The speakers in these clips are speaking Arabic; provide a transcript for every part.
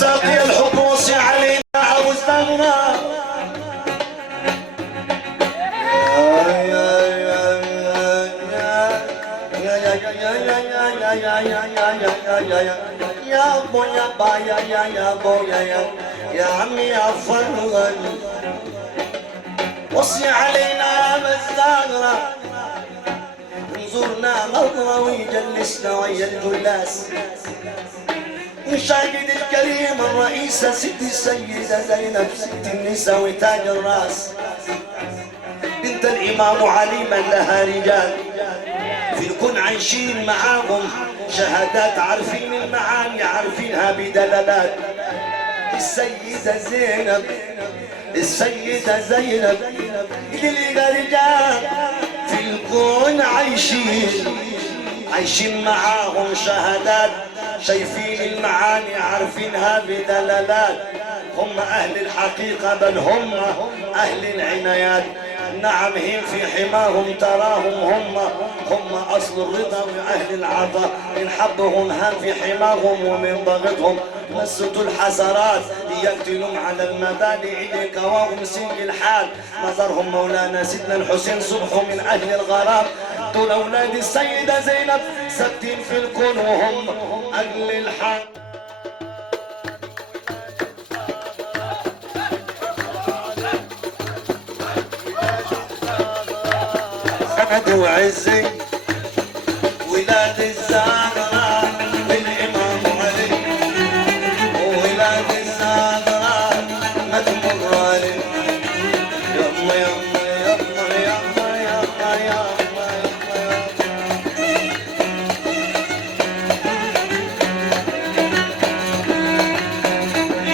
ساقي الحب وصي علينا عاوزنا يا ابو يا بايا يا ابو يا عمي يا فرغل وصي علينا بالزهرة انظرنا نظرة ويجلسنا ويا الجلاس نشاهد الكريم الرئيسة ست السيدة زينب ست النساء وتاج الراس بنت الإمام علي من لها رجال في الكون عايشين معاهم شهادات عارفين المعاني عارفينها بدلالات السيدة زينب السيدة زينب اللي رجال في الكون عايشين معاهم شهادات شايفين المعاني عارفينها بدلالات هم أهل الحقيقة بل هم أهل العنايات نعم هم في حماهم تراهم هم أصل الرضا وأهل العطاء من حبهم هم في حماهم ومن ضغطهم مسوا الحسرات يقتلهم على المبادئ إليك وهم سنج الحال نظرهم مولانا سيدنا الحسين صبحوا من أهل الغرام دول أولاد السيدة زينب ثابتين في الكون وهم أهل الحال سند وعزي ولاد الزهراء بالإمام علي وولاد الزهراء ما تمر علي يما يما يما يما يما يما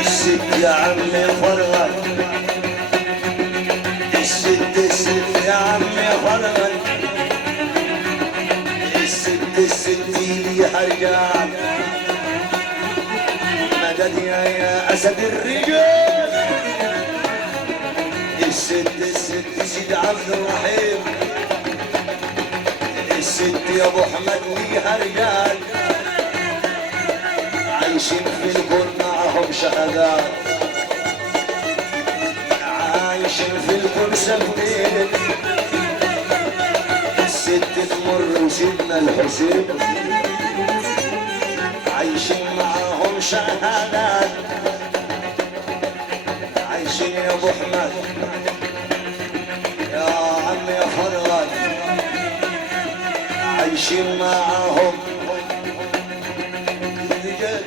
الست يا عمي فرغل الست يا عمي فرغل الستي ليها رجال مدد يا اسد الرجال الست سيد عبد الرحيم الست يا ابو احمد ليها رجال عايشين في الكون معهم شهادات عايشين في الكون سلمين الست تمر وسيدنا الحسين عايشين معاهم شهادات عايشين يا ابو احمد يا عم يا فرغل عايشين معاهم الرجال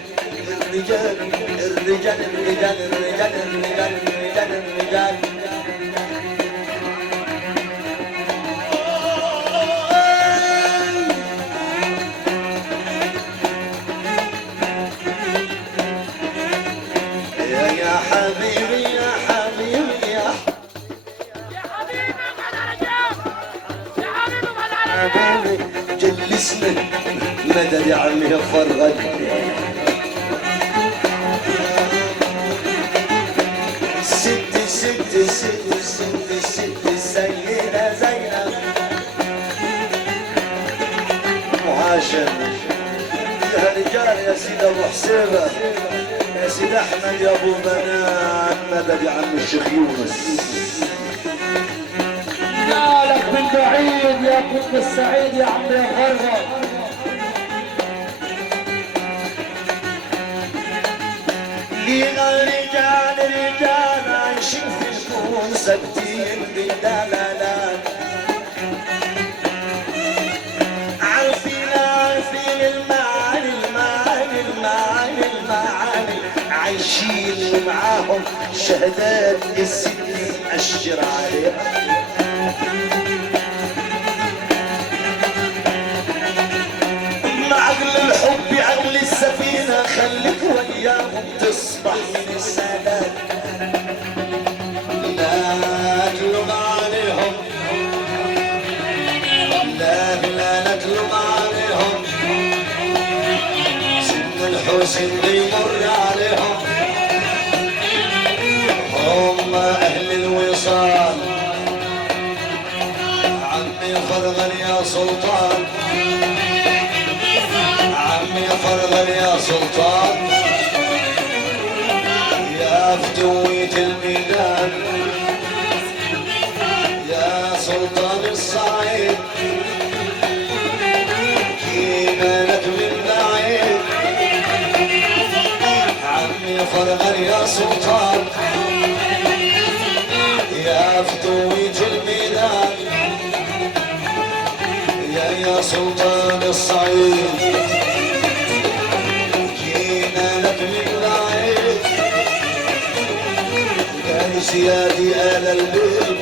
الرجال الرجال الرجال الرجال الرجال الرجال يا حبيبي يا حبيبي يا حبيبي جلسنا مدد يا عمي يا فرغل ست السيدة زينب وهاشم يا رجال يا سيدة ابو حسيبة يا سيدي احمد يا ابو بنات مدد يا عم الشيخ يونس يا لك من بعيد يا كنت السعيد يا عم يا فرغل لينا رجال عايشين في الكون ثابتين بالدلالات عارفين المعاني عايشين ومعاهم شهادات الست أشجر عليها عقل الحب عقل السفينة خليك وياهم تصبح من السادات لا تلوم عليهم لا نتلوم عليهم سن الحسين بيمر عليهم هم أهل الوصال يا فتوية الميدان يا سلطان الصعيد جينا لك من بعيد عمي فرغر يا سلطان يا فتوية الميدان يا سلطان الصعيد جينا لك من بعيد يا سيادي آل البيت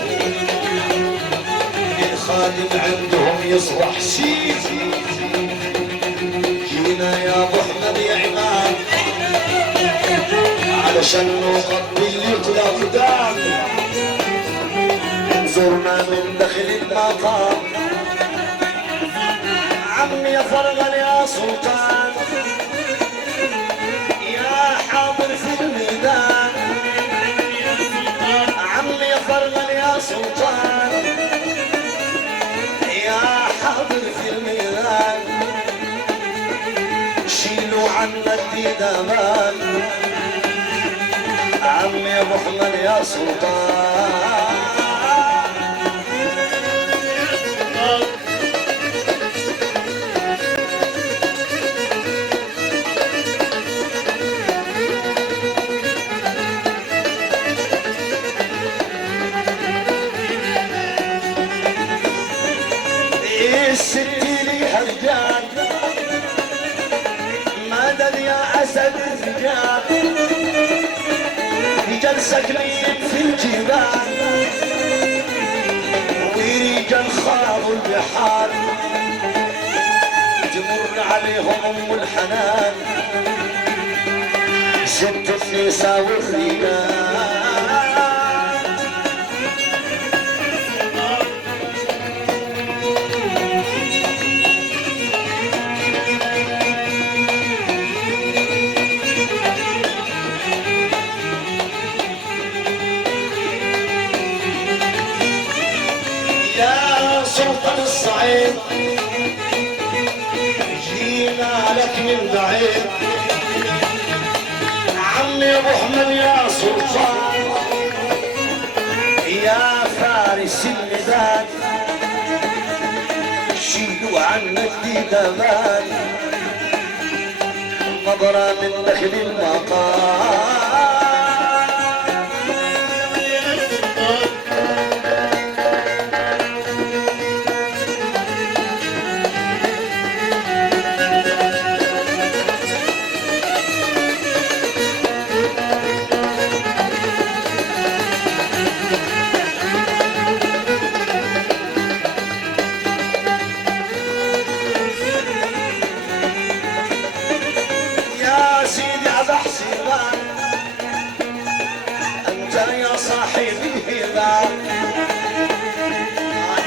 الخادم عندهم يصبح سيف جينا يا ابو احمد يا عماد علشان نقبل لك الاقدام انظرنا من داخل المقام عمي يا فرغل يا سلطان يا حاضر في الميدان عمي يا فرغل يا سلطان يا حاضر في الميدان شيلوا عنا الديدمان عمي يا ابو احمد يا سلطان الستي لي هرجان مدد يا اسد الرجال رجال ساكنين في الجبال ورجال خاضوا البحار تمر عليهم ام الحنان ست النساء والرجال سلطان الصعيد جينا لك من بعيد عمي ابو احمد يا سلطان يا فارس الميدان شيلوا عنا الديدمان نظرة من داخل المقام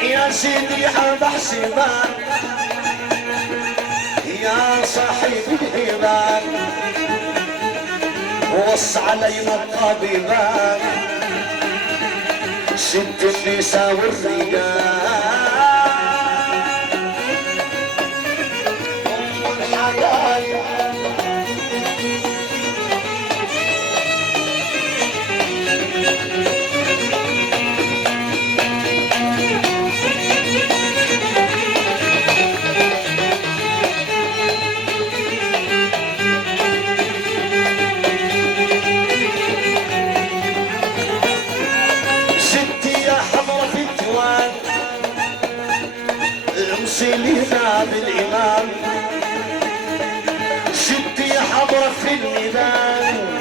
يا سيدي ابو حسيبان يا صاحب الهبان وص علينا الطبيبان ست النساء والرجال ام الحبايب سلينا بالإمام ستي حضرة في الميدان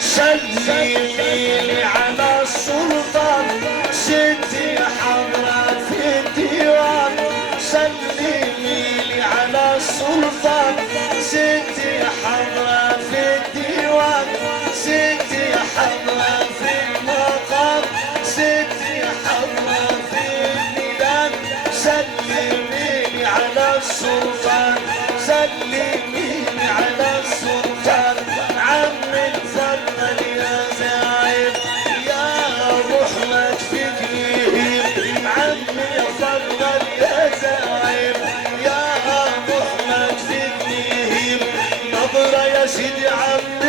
سلمي على السلطان ستي حضرة في الديوان سلمي على السلطان ستي حضرة في الديوان ستي حضرة في المقام ستي حضرة في الميدان سلميني على السلطان سلميني على السلطان عم الفضل يا زايد يا ابو احمد فكري عم الفضل يا زايد يا ابو احمد فكري نظره يا سيدي عم